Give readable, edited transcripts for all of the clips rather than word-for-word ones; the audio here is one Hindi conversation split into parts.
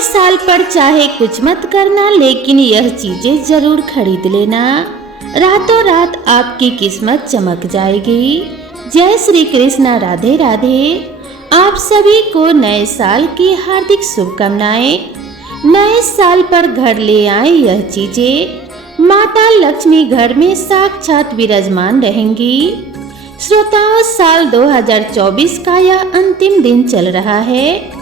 नए साल पर चाहे कुछ मत करना, लेकिन यह चीजें जरूर खरीद लेना। रातों रात आपकी किस्मत चमक जाएगी। जय श्री कृष्णा, राधे राधे। आप सभी को नए साल की हार्दिक शुभकामनाएं। नए साल पर घर ले आए यह चीजें। माता लक्ष्मी घर में साक्षात विराजमान रहेंगी। श्रोताओं, साल 2024 का यह अंतिम दिन चल रहा है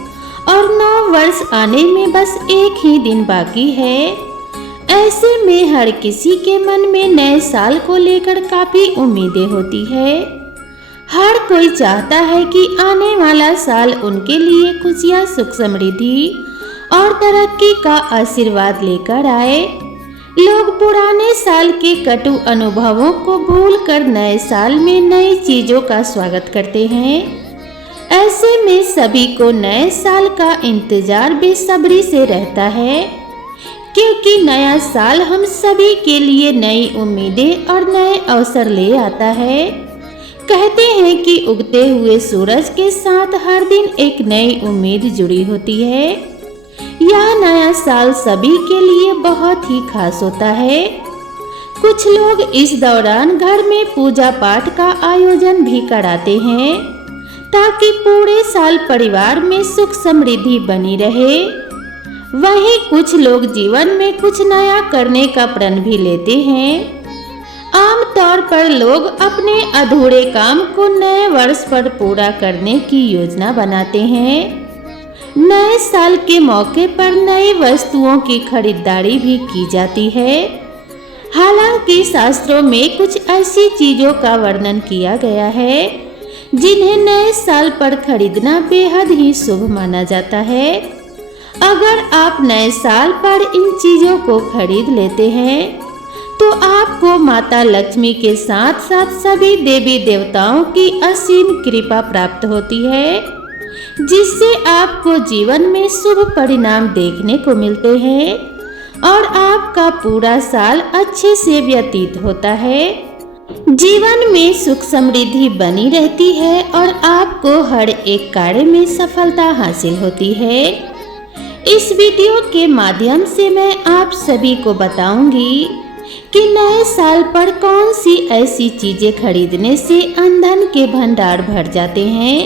और 9 वर्ष आने में बस एक ही दिन बाकी है। ऐसे में हर किसी के मन में नए साल को लेकर काफी उम्मीदें होती है। हर कोई चाहता है कि आने वाला साल उनके लिए खुशियां, सुख, समृद्धि और तरक्की का आशीर्वाद लेकर आए। लोग पुराने साल के कटु अनुभवों को भूलकर नए साल में नई चीजों का स्वागत करते हैं। ऐसे में सभी को नए साल का इंतजार बेसब्री से रहता है, क्योंकि नया साल हम सभी के लिए नई उम्मीदें और नए अवसर ले आता है। कहते हैं कि उगते हुए सूरज के साथ हर दिन एक नई उम्मीद जुड़ी होती है। यह नया साल सभी के लिए बहुत ही खास होता है। कुछ लोग इस दौरान घर में पूजा पाठ का आयोजन भी कराते हैं, ताकि पूरे साल परिवार में सुख समृद्धि बनी रहे। वहीं कुछ लोग जीवन में कुछ नया करने का प्रण भी लेते हैं। आमतौर पर लोग अपने अधूरे काम को नए वर्ष पर पूरा करने की योजना बनाते हैं। नए साल के मौके पर नई वस्तुओं की खरीदारी भी की जाती है। हालांकि शास्त्रों में कुछ ऐसी चीजों का वर्णन किया गया है जिन्हें नए साल पर खरीदना बेहद ही शुभ माना जाता है। अगर आप नए साल पर इन चीजों को खरीद लेते हैं तो आपको माता लक्ष्मी के साथ साथ सभी देवी देवताओं की असीम कृपा प्राप्त होती है, जिससे आपको जीवन में शुभ परिणाम देखने को मिलते हैं और आपका पूरा साल अच्छे से व्यतीत होता है। जीवन में सुख समृद्धि बनी रहती है और आपको हर एक कार्य में सफलता हासिल होती है। इस वीडियो के माध्यम से मैं आप सभी को बताऊंगी कि नए साल पर कौन सी ऐसी चीजें खरीदने से धन के भंडार भर जाते हैं।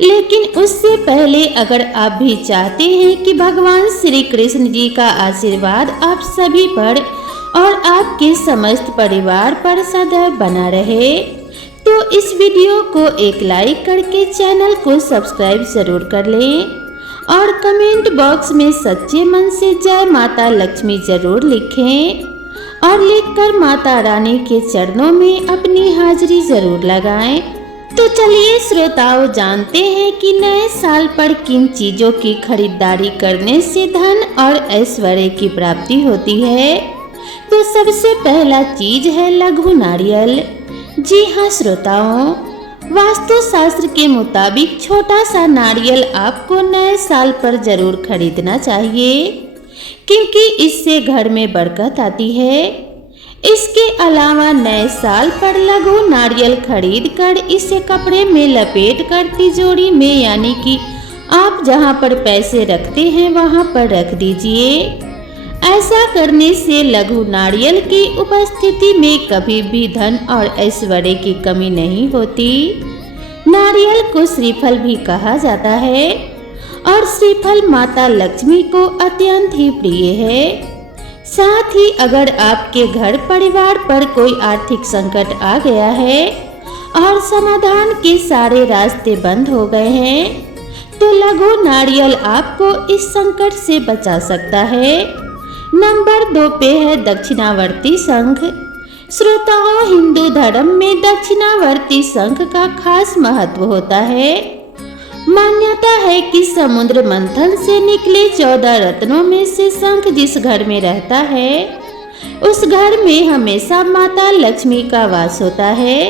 लेकिन उससे पहले अगर आप भी चाहते हैं कि भगवान श्री कृष्ण जी का आशीर्वाद आप सभी पर और आपके समस्त परिवार पर सदैव बना रहे, तो इस वीडियो को एक लाइक करके चैनल को सब्सक्राइब जरूर कर लें और कमेंट बॉक्स में सच्चे मन से जय माता लक्ष्मी जरूर लिखें और लिखकर माता रानी के चरणों में अपनी हाजिरी जरूर लगाएं। तो चलिए श्रोताओं, जानते हैं कि नए साल पर किन चीजों की खरीदारी करने से धन और ऐश्वर्य की प्राप्ति होती है। तो सबसे पहला चीज है लघु नारियल। जी हाँ श्रोताओं, वास्तु शास्त्र के मुताबिक छोटा सा नारियल आपको नए साल पर जरूर खरीदना चाहिए, क्योंकि इससे घर में बरकत आती है। इसके अलावा नए साल पर लघु नारियल खरीद कर इसे कपड़े में लपेट कर तिजोरी में, यानी कि आप जहां पर पैसे रखते हैं वहां पर रख दीजिए। ऐसा करने से लघु नारियल की उपस्थिति में कभी भी धन और ऐश्वर्य की कमी नहीं होती। नारियल को श्रीफल भी कहा जाता है और श्रीफल माता लक्ष्मी को अत्यंत ही प्रिय है। साथ ही अगर आपके घर परिवार पर कोई आर्थिक संकट आ गया है और समाधान के सारे रास्ते बंद हो गए हैं, तो लघु नारियल आपको इस संकट से बचा सकता है। नंबर 2 पे है दक्षिणावर्ती शंख। श्रोताओं, हिंदू धर्म में दक्षिणावर्ती शंख का खास महत्व होता है। मान्यता है कि समुद्र मंथन से निकले 14 रत्नों में से शंख जिस घर में रहता है, उस घर में हमेशा माता लक्ष्मी का वास होता है।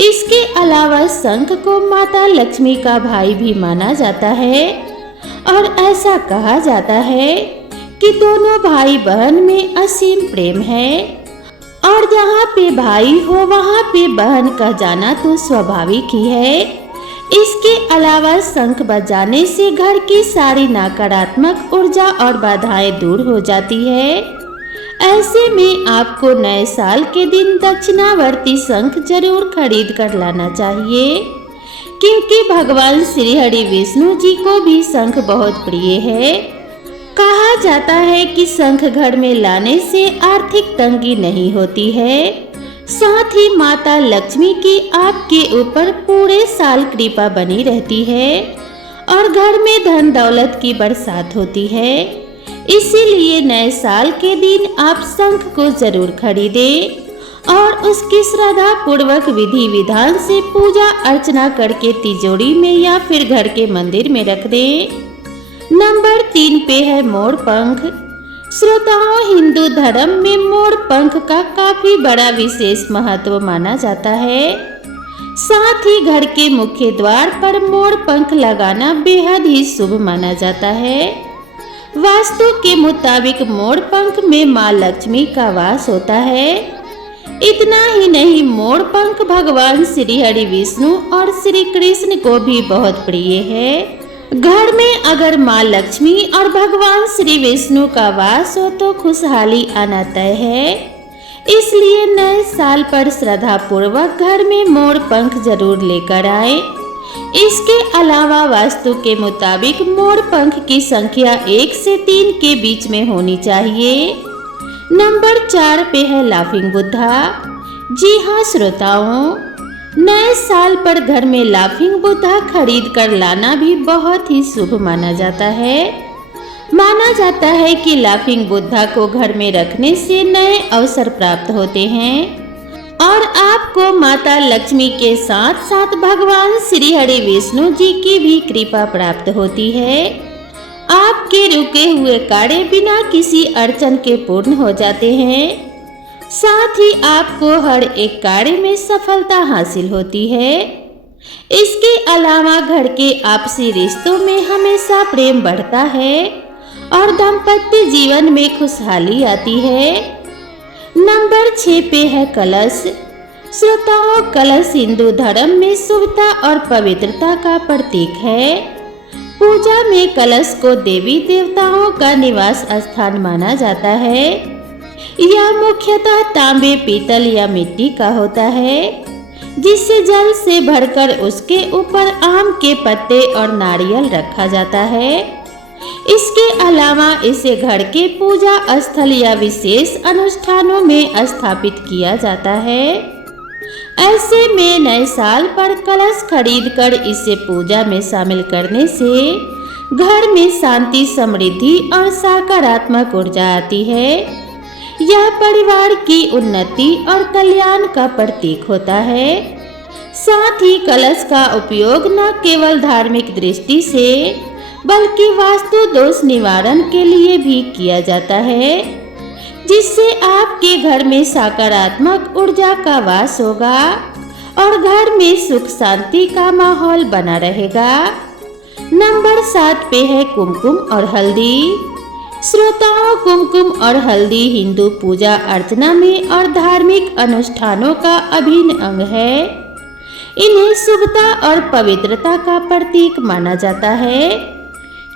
इसके अलावा शंख को माता लक्ष्मी का भाई भी माना जाता है और ऐसा कहा जाता है कि दोनों भाई बहन में असीम प्रेम है और जहाँ पे भाई हो वहाँ पे बहन का जाना तो स्वाभाविक ही है। इसके अलावा शंख बजाने से घर की सारी नकारात्मक ऊर्जा और बाधाएं दूर हो जाती है। ऐसे में आपको नए साल के दिन दक्षिणावर्ती शंख जरूर खरीद कर लाना चाहिए, क्योंकि भगवान श्री हरि विष्णु जी को भी शंख बहुत प्रिय है। कहा जाता है कि शंख घर में लाने से आर्थिक तंगी नहीं होती है, साथ ही माता लक्ष्मी की आपके ऊपर पूरे साल कृपा बनी रहती है और घर में धन दौलत की बरसात होती है। इसीलिए नए साल के दिन आप शंख को जरूर खरीदें और उसकी श्रद्धा पूर्वक विधि विधान से पूजा अर्चना करके तिजोरी में या फिर घर के मंदिर में रख दें। नंबर 3 पे है मोर पंख। श्रोताओं, हिंदू धर्म में मोर पंख का काफी बड़ा विशेष महत्व माना जाता है। साथ ही घर के मुख्य द्वार पर मोर पंख लगाना बेहद ही शुभ माना जाता है। वास्तु के मुताबिक मोर पंख में माँ लक्ष्मी का वास होता है। इतना ही नहीं, मोर पंख भगवान श्री हरि विष्णु और श्री कृष्ण को भी बहुत प्रिय है। घर में अगर माँ लक्ष्मी और भगवान श्री विष्णु का वास हो तो खुशहाली आना तय है। इसलिए नए साल पर श्रद्धा पूर्वक घर में मोर पंख जरूर लेकर आए। इसके अलावा वास्तु के मुताबिक मोर पंख की संख्या 1 से 3 के बीच में होनी चाहिए। नंबर 4 पे है लाफिंग बुद्धा। जी हाँ श्रोताओं, नए साल पर घर में लाफिंग बुद्धा खरीद कर लाना भी बहुत ही शुभ माना जाता है। माना जाता है कि लाफिंग बुद्धा को घर में रखने से नए अवसर प्राप्त होते हैं और आपको माता लक्ष्मी के साथ साथ भगवान श्री हरि विष्णु जी की भी कृपा प्राप्त होती है। आपके रुके हुए कार्य बिना किसी अड़चन के पूर्ण हो जाते हैं। साथ ही आपको हर एक कार्य में सफलता हासिल होती है। इसके अलावा घर के आपसी रिश्तों में हमेशा प्रेम बढ़ता है और दाम्पत्य जीवन में खुशहाली आती है। नंबर 6 पे है कलश। श्रोताओं, कलश हिंदू धर्म में शुभता और पवित्रता का प्रतीक है। पूजा में कलश को देवी देवताओं का निवास स्थान माना जाता है। यह मुख्यतः तांबे, पीतल या मिट्टी का होता है, जिसे जल से भरकर उसके ऊपर आम के पत्ते और नारियल रखा जाता है। इसके अलावा इसे घर के पूजा स्थल या विशेष अनुष्ठानों में स्थापित किया जाता है। ऐसे में नए साल पर कलश खरीदकर इसे पूजा में शामिल करने से घर में शांति, समृद्धि और सकारात्मक ऊर्जा आती है। यह परिवार की उन्नति और कल्याण का प्रतीक होता है। साथ ही कलश का उपयोग न केवल धार्मिक दृष्टि से बल्कि वास्तु दोष निवारण के लिए भी किया जाता है, जिससे आपके घर में सकारात्मक ऊर्जा का वास होगा और घर में सुख शांति का माहौल बना रहेगा। नंबर 7 पे है कुमकुम और हल्दी। श्रोताओं, कुमकुम और हल्दी हिंदू पूजा अर्चना में और धार्मिक अनुष्ठानों का अभिन्न अंग है। इन्हें शुभता और पवित्रता का प्रतीक माना जाता है।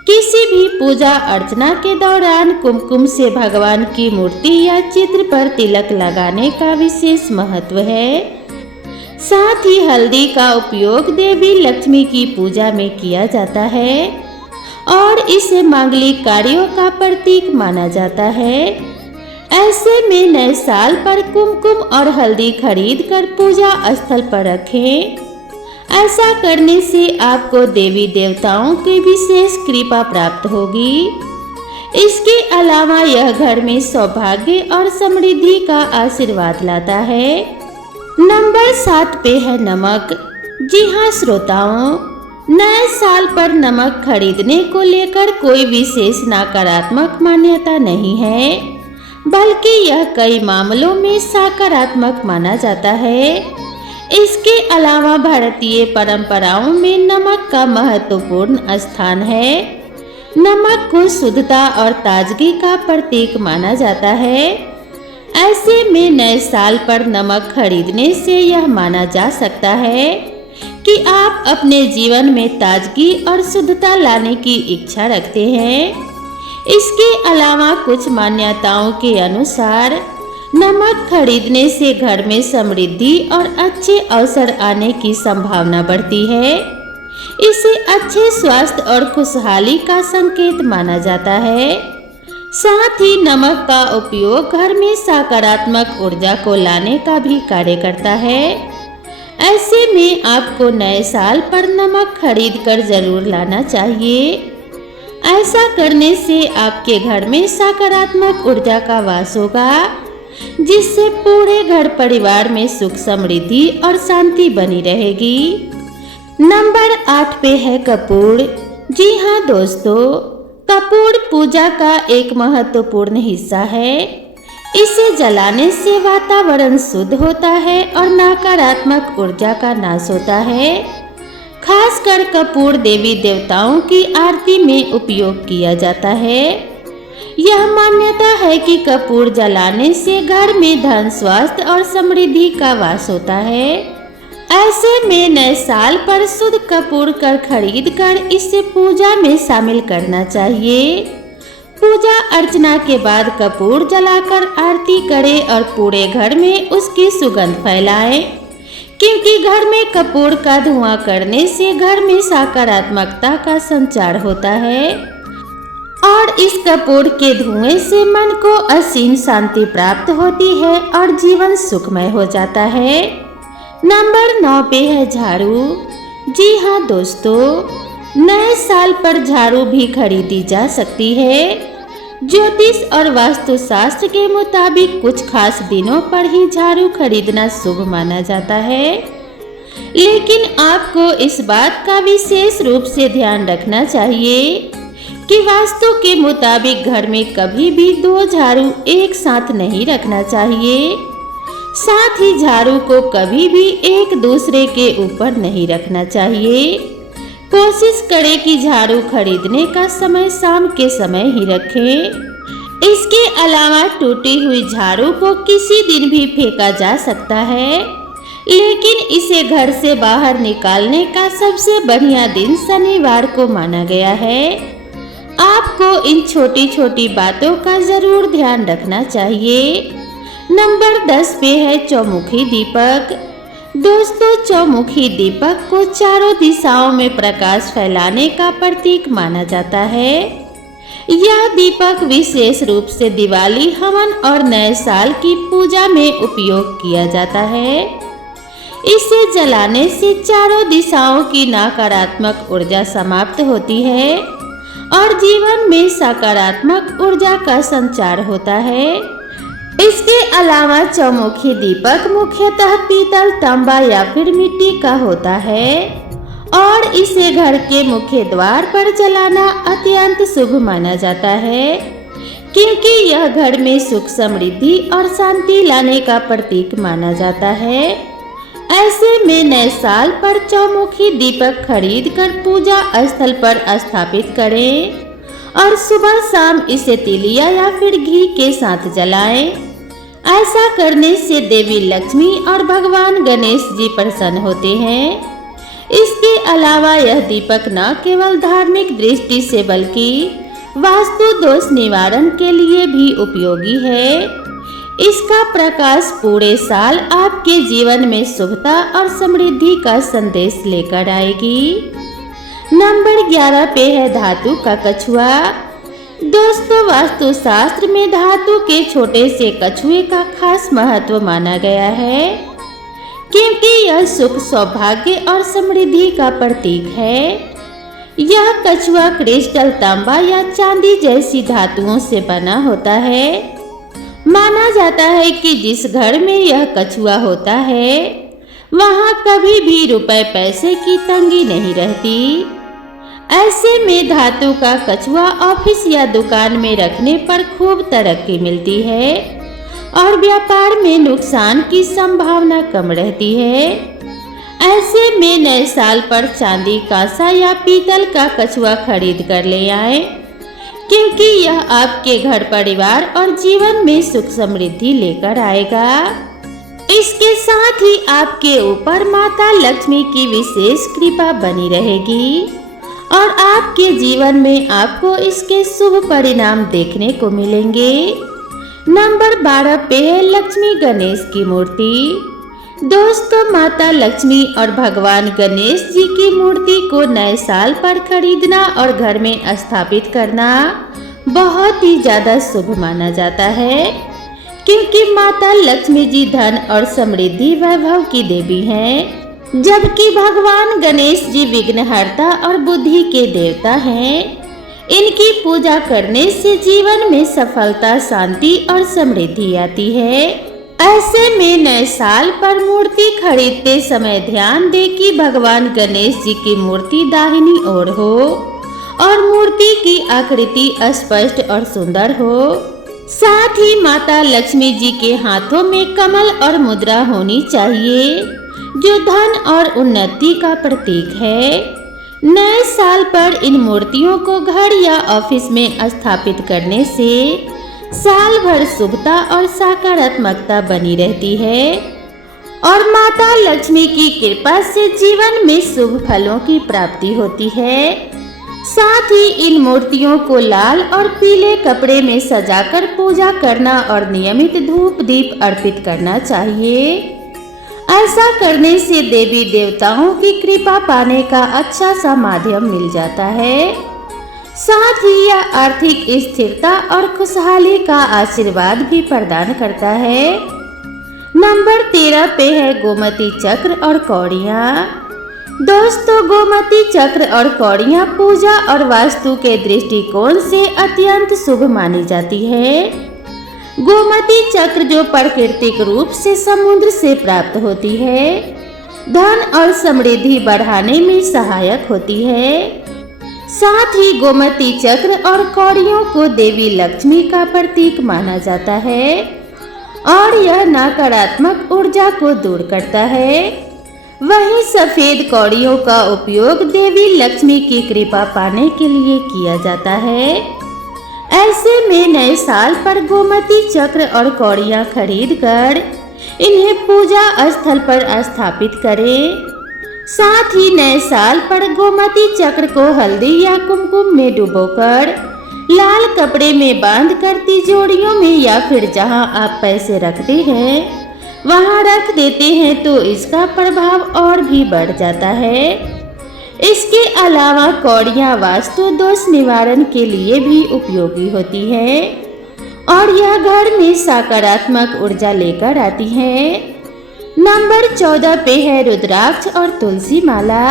किसी भी पूजा अर्चना के दौरान कुमकुम से भगवान की मूर्ति या चित्र पर तिलक लगाने का विशेष महत्व है। साथ ही हल्दी का उपयोग देवी लक्ष्मी की पूजा में किया जाता है और इसे मांगलिक कार्यों का प्रतीक माना जाता है। ऐसे में नए साल पर कुमकुम और हल्दी खरीद कर पूजा स्थल पर रखें। ऐसा करने से आपको देवी देवताओं की विशेष कृपा प्राप्त होगी। इसके अलावा यह घर में सौभाग्य और समृद्धि का आशीर्वाद लाता है। नंबर 7 पे है नमक। जी हाँ श्रोताओं, नए साल पर नमक खरीदने को लेकर कोई विशेष नकारात्मक मान्यता नहीं है, बल्कि यह कई मामलों में सकारात्मक माना जाता है। इसके अलावा भारतीय परंपराओं में नमक का महत्वपूर्ण स्थान है। नमक को शुद्धता और ताजगी का प्रतीक माना जाता है। ऐसे में नए साल पर नमक खरीदने से यह माना जा सकता है कि आप अपने जीवन में ताजगी और शुद्धता लाने की इच्छा रखते हैं। इसके अलावा कुछ मान्यताओं के अनुसार नमक खरीदने से घर में समृद्धि और अच्छे अवसर आने की संभावना बढ़ती है। इसे अच्छे स्वास्थ्य और खुशहाली का संकेत माना जाता है। साथ ही नमक का उपयोग घर में सकारात्मक ऊर्जा को लाने का भी कार्य करता है। ऐसे में आपको नए साल पर नमक खरीद कर जरूर लाना चाहिए। ऐसा करने से आपके घर में सकारात्मक ऊर्जा का वास होगा, जिससे पूरे घर परिवार में सुख समृद्धि और शांति बनी रहेगी। नंबर 8 पे है कपूर। जी हाँ दोस्तों, कपूर पूजा का एक महत्वपूर्ण हिस्सा है। इसे जलाने से वातावरण शुद्ध होता है और नकारात्मक ऊर्जा का नाश होता है। खासकर कपूर देवी देवताओं की आरती में उपयोग किया जाता है। यह मान्यता है कि कपूर जलाने से घर में धन, स्वास्थ्य और समृद्धि का वास होता है। ऐसे में नए साल पर शुद्ध कपूर कर खरीद कर इसे पूजा में शामिल करना चाहिए। पूजा अर्चना के बाद कपूर जलाकर आरती करें और पूरे घर में उसकी सुगंध फैलाएं, क्योंकि घर में कपूर का धुआं करने से घर में सकारात्मकता का संचार होता है और इस कपूर के धुएं से मन को असीम शांति प्राप्त होती है और जीवन सुखमय हो जाता है। नंबर 9 पे है झाड़ू। जी हाँ दोस्तों, नए साल पर झाड़ू भी खरीदी जा सकती है। ज्योतिष और वास्तुशास्त्र के मुताबिक कुछ खास दिनों पर ही झाड़ू खरीदना शुभ माना जाता है, लेकिन आपको इस बात का विशेष रूप से ध्यान रखना चाहिए कि वास्तु के मुताबिक घर में कभी भी 2 झाड़ू एक साथ नहीं रखना चाहिए। साथ ही झाड़ू को कभी भी एक दूसरे के ऊपर नहीं रखना चाहिए। कोशिश करें कि झाड़ू खरीदने का समय शाम के समय ही रखें। इसके अलावा टूटी हुई झाड़ू को किसी दिन भी फेंका जा सकता है, लेकिन इसे घर से बाहर निकालने का सबसे बढ़िया दिन शनिवार को माना गया है। आपको इन छोटी छोटी बातों का जरूर ध्यान रखना चाहिए। नंबर 10 पे है चौमुखी दीपक। दोस्तों, चौमुखी दीपक को चारों दिशाओं में प्रकाश फैलाने का प्रतीक माना जाता है। यह दीपक विशेष रूप से दिवाली, हवन और नए साल की पूजा में उपयोग किया जाता है। इसे जलाने से चारों दिशाओं की नकारात्मक ऊर्जा समाप्त होती है और जीवन में सकारात्मक ऊर्जा का संचार होता है। इसके अलावा चौमुखी दीपक मुख्यतः पीतल, तांबा या फिर मिट्टी का होता है और इसे घर के मुख्य द्वार पर जलाना अत्यंत शुभ माना जाता है, क्योंकि यह घर में सुख, समृद्धि और शांति लाने का प्रतीक माना जाता है। ऐसे में नए साल पर चौमुखी दीपक खरीद कर पूजा स्थल पर स्थापित करें और सुबह शाम इसे तिलिया या फिर घी के साथ जलाएं। ऐसा करने से देवी लक्ष्मी और भगवान गणेश जी प्रसन्न होते हैं। इसके अलावा यह दीपक न केवल धार्मिक दृष्टि से बल्कि वास्तु दोष निवारण के लिए भी उपयोगी है। इसका प्रकाश पूरे साल आपके जीवन में शुभता और समृद्धि का संदेश लेकर आएगी। नंबर 11 पे है धातु का कछुआ। दोस्तों, वास्तुशास्त्र में धातु के छोटे से कछुए का खास महत्व माना गया है, क्योंकि यह सुख, सौभाग्य और समृद्धि का प्रतीक है। यह कछुआ क्रिस्टल, तांबा या चांदी जैसी धातुओं से बना होता है। माना जाता है कि जिस घर में यह कछुआ होता है, वहां कभी भी रुपए पैसे की तंगी नहीं रहती। ऐसे में धातु का कछुआ ऑफिस या दुकान में रखने पर खूब तरक्की मिलती है और व्यापार में नुकसान की संभावना कम रहती है। ऐसे में नए साल पर चांदी, कांसा या पीतल का कछुआ खरीद कर ले आए, क्योंकि यह आपके घर परिवार और जीवन में सुख समृद्धि लेकर आएगा। इसके साथ ही आपके ऊपर माता लक्ष्मी की विशेष कृपा बनी रहेगी और आपके जीवन में आपको इसके शुभ परिणाम देखने को मिलेंगे। नंबर 12 पे है लक्ष्मी गणेश की मूर्ति। दोस्तों, माता लक्ष्मी और भगवान गणेश जी की मूर्ति को नए साल पर खरीदना और घर में स्थापित करना बहुत ही ज्यादा शुभ माना जाता है, क्योंकि माता लक्ष्मी जी धन और समृद्धि वैभव की देवी हैं, जबकि भगवान गणेश जी विघ्नहर्ता और बुद्धि के देवता हैं। इनकी पूजा करने से जीवन में सफलता, शांति और समृद्धि आती है। ऐसे में नए साल पर मूर्ति खरीदते समय ध्यान दें कि भगवान गणेश जी की मूर्ति दाहिनी ओर हो और मूर्ति की आकृति स्पष्ट और सुंदर हो। साथ ही माता लक्ष्मी जी के हाथों में कमल और मुद्रा होनी चाहिए, जो धन और उन्नति का प्रतीक है। नए साल पर इन मूर्तियों को घर या ऑफिस में स्थापित करने से साल भर शुभता और सकारात्मकता बनी रहती है और माता लक्ष्मी की कृपा से जीवन में शुभ फलों की प्राप्ति होती है। साथ ही इन मूर्तियों को लाल और पीले कपड़े में सजाकर पूजा करना और नियमित धूप दीप अर्पित करना चाहिए। ऐसा करने से देवी देवताओं की कृपा पाने का अच्छा सा माध्यम मिल जाता है। साथ ही यह आर्थिक स्थिरता और खुशहाली का आशीर्वाद भी प्रदान करता है। नंबर 13 पे है गोमती चक्र और कौड़ियाँ। दोस्तों, गोमती चक्र और कौड़ियाँ पूजा और वास्तु के दृष्टिकोण से अत्यंत शुभ मानी जाती है। गोमती चक्र जो प्राकृतिक रूप से समुद्र से प्राप्त होती है, धन और समृद्धि बढ़ाने में सहायक होती है। साथ ही गोमती चक्र और कौड़ियों को देवी लक्ष्मी का प्रतीक माना जाता है और यह नकारात्मक ऊर्जा को दूर करता है। वहीं सफेद कौड़ियों का उपयोग देवी लक्ष्मी की कृपा पाने के लिए किया जाता है। ऐसे में नए साल पर गोमती चक्र और कौड़ियाँ खरीदकर इन्हें पूजा स्थल पर स्थापित करें। साथ ही नए साल पर गोमती चक्र को हल्दी या कुमकुम में डुबोकर लाल कपड़े में बांधकर तिजोरियों में या फिर जहां आप पैसे रखते हैं वहां रख देते हैं तो इसका प्रभाव और भी बढ़ जाता है। इसके अलावा कौड़ियाँ वास्तु दोष निवारण के लिए भी उपयोगी होती है और यह घर में सकारात्मक ऊर्जा लेकर आती है। नंबर 14 पे है रुद्राक्ष और तुलसी माला।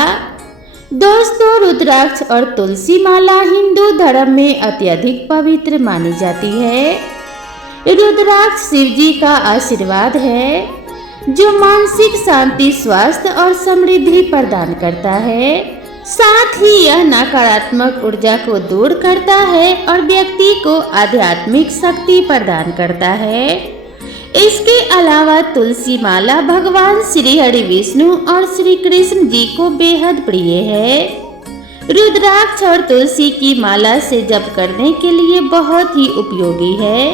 दोस्तों, रुद्राक्ष और तुलसी माला हिंदू धर्म में अत्यधिक पवित्र मानी जाती है। रुद्राक्ष शिव जी का आशीर्वाद है, जो मानसिक शांति, स्वास्थ्य और समृद्धि प्रदान करता है। साथ ही यह नकारात्मक ऊर्जा को दूर करता है और व्यक्ति को आध्यात्मिक शक्ति प्रदान करता है। इसके अलावा तुलसी माला भगवान श्री हरि विष्णु और श्री कृष्ण जी को बेहद प्रिय है। रुद्राक्ष और तुलसी की माला से जप करने के लिए बहुत ही उपयोगी है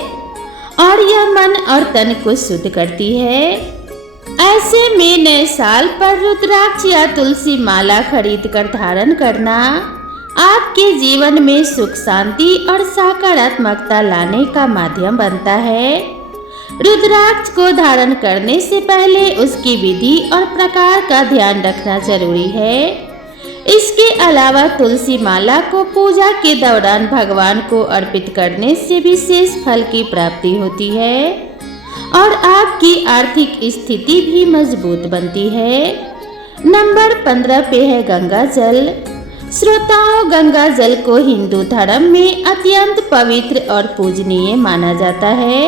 और यह मन और तन को शुद्ध करती है। ऐसे में नए साल पर रुद्राक्ष या तुलसी माला खरीद कर धारण करना आपके जीवन में सुख, शांति और सकारात्मकता लाने का माध्यम बनता है। रुद्राक्ष को धारण करने से पहले उसकी विधि और प्रकार का ध्यान रखना जरूरी है। इसके अलावा तुलसी माला को पूजा के दौरान भगवान को अर्पित करने से विशेष फल की प्राप्ति होती है और आपकी आर्थिक स्थिति भी मजबूत बनती है। नंबर 15 पे है गंगा जल। श्रोताओं, गंगा जल को हिंदू धर्म में अत्यंत पवित्र और पूजनीय माना जाता है।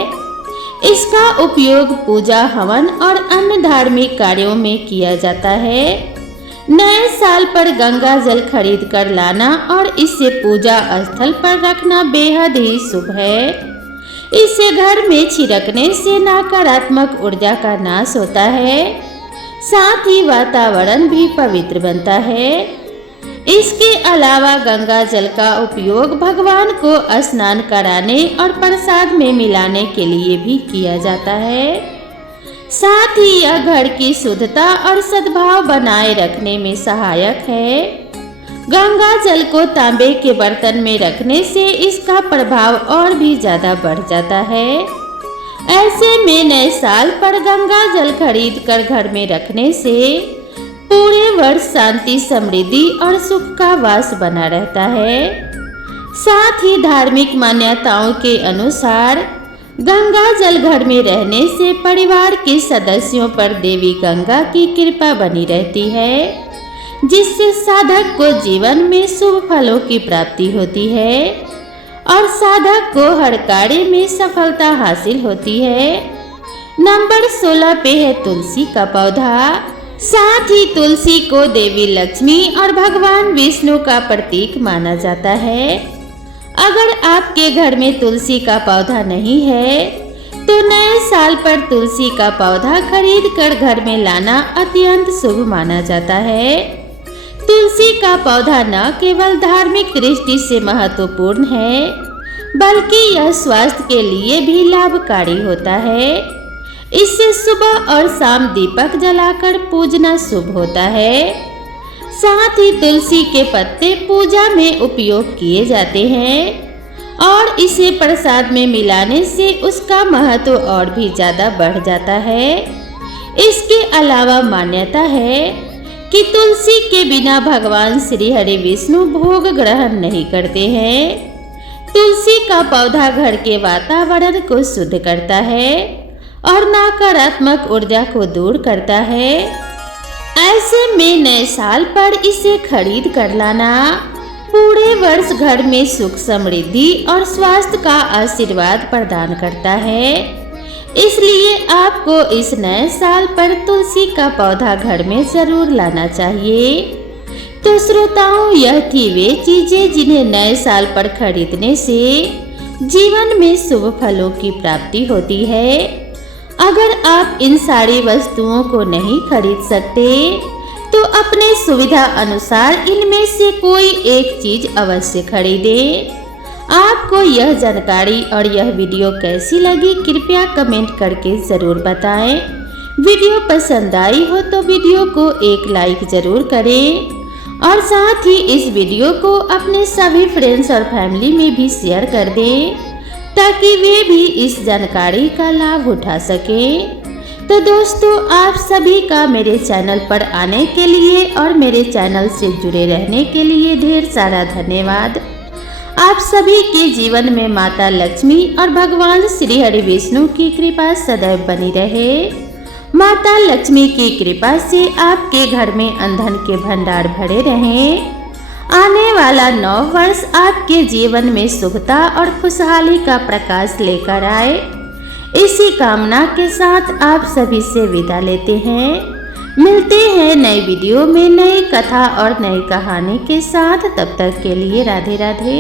इसका उपयोग पूजा, हवन और अन्य धार्मिक कार्यों में किया जाता है। नए साल पर गंगा जल खरीद कर लाना और इसे पूजा स्थल पर रखना बेहद ही शुभ है। इसे घर में छिड़कने से नकारात्मक ऊर्जा का नाश होता है, साथ ही वातावरण भी पवित्र बनता है। इसके अलावा गंगा जल का उपयोग भगवान को स्नान कराने और प्रसाद में मिलाने के लिए भी किया जाता है। साथ ही यह घर की शुद्धता और सद्भाव बनाए रखने में सहायक है। गंगा जल को तांबे के बर्तन में रखने से इसका प्रभाव और भी ज्यादा बढ़ जाता है। ऐसे में नए साल पर गंगा जल खरीद कर घर में रखने से पूरे वर्ष शांति, समृद्धि और सुख का वास बना रहता है। साथ ही धार्मिक मान्यताओं के अनुसार गंगा जल घर में रहने से परिवार के सदस्यों पर देवी गंगा की कृपा बनी रहती है, जिससे साधक को जीवन में शुभ फलों की प्राप्ति होती है और साधक को हर कार्य में सफलता हासिल होती है। नंबर 16 पे है तुलसी का पौधा। साथ ही तुलसी को देवी लक्ष्मी और भगवान विष्णु का प्रतीक माना जाता है। अगर आपके घर में तुलसी का पौधा नहीं है तो नए साल पर तुलसी का पौधा खरीद कर घर में लाना अत्यंत शुभ माना जाता है। तुलसी का पौधा न केवल धार्मिक दृष्टि से महत्वपूर्ण है, बल्कि यह स्वास्थ्य के लिए भी लाभकारी होता है। इससे सुबह और शाम दीपक जलाकर पूजना शुभ होता है। साथ ही तुलसी के पत्ते पूजा में उपयोग किए जाते हैं और इसे प्रसाद में मिलाने से उसका महत्व और भी ज्यादा बढ़ जाता है। इसके अलावा मान्यता है कि तुलसी के बिना भगवान श्री हरि विष्णु भोग ग्रहण नहीं करते हैं। तुलसी का पौधा घर के वातावरण को शुद्ध करता है और नकारात्मक ऊर्जा को दूर करता है। ऐसे में नए साल पर इसे खरीद कर लाना पूरे वर्ष घर में सुख, समृद्धि और स्वास्थ्य का आशीर्वाद प्रदान करता है। इसलिए आपको इस नए साल पर तुलसी का पौधा घर में जरूर लाना चाहिए। तो श्रोताओं, यह थी वे चीजें जिन्हें नए साल पर खरीदने से जीवन में शुभ फलों की प्राप्ति होती है। अगर आप इन सारी वस्तुओं को नहीं खरीद सकते तो अपने सुविधा अनुसार इनमें से कोई एक चीज अवश्य खरीदें। आपको यह जानकारी और यह वीडियो कैसी लगी कृपया कमेंट करके ज़रूर बताएं। वीडियो पसंद आई हो तो वीडियो को एक लाइक ज़रूर करें और साथ ही इस वीडियो को अपने सभी फ्रेंड्स और फैमिली में भी शेयर कर दें ताकि वे भी इस जानकारी का लाभ उठा सकें। तो दोस्तों, आप सभी का मेरे चैनल पर आने के लिए और मेरे चैनल से जुड़े रहने के लिए ढेर सारा धन्यवाद। आप सभी के जीवन में माता लक्ष्मी और भगवान श्री हरि विष्णु की कृपा सदैव बनी रहे। माता लक्ष्मी की कृपा से आपके घर में धन के भंडार भरे रहें। आने वाला 9 वर्ष आपके जीवन में सुखता और खुशहाली का प्रकाश लेकर आए। इसी कामना के साथ आप सभी से विदा लेते हैं। मिलते हैं नई वीडियो में नई कथा और नई कहानी के साथ। तब तक के लिए राधे राधे।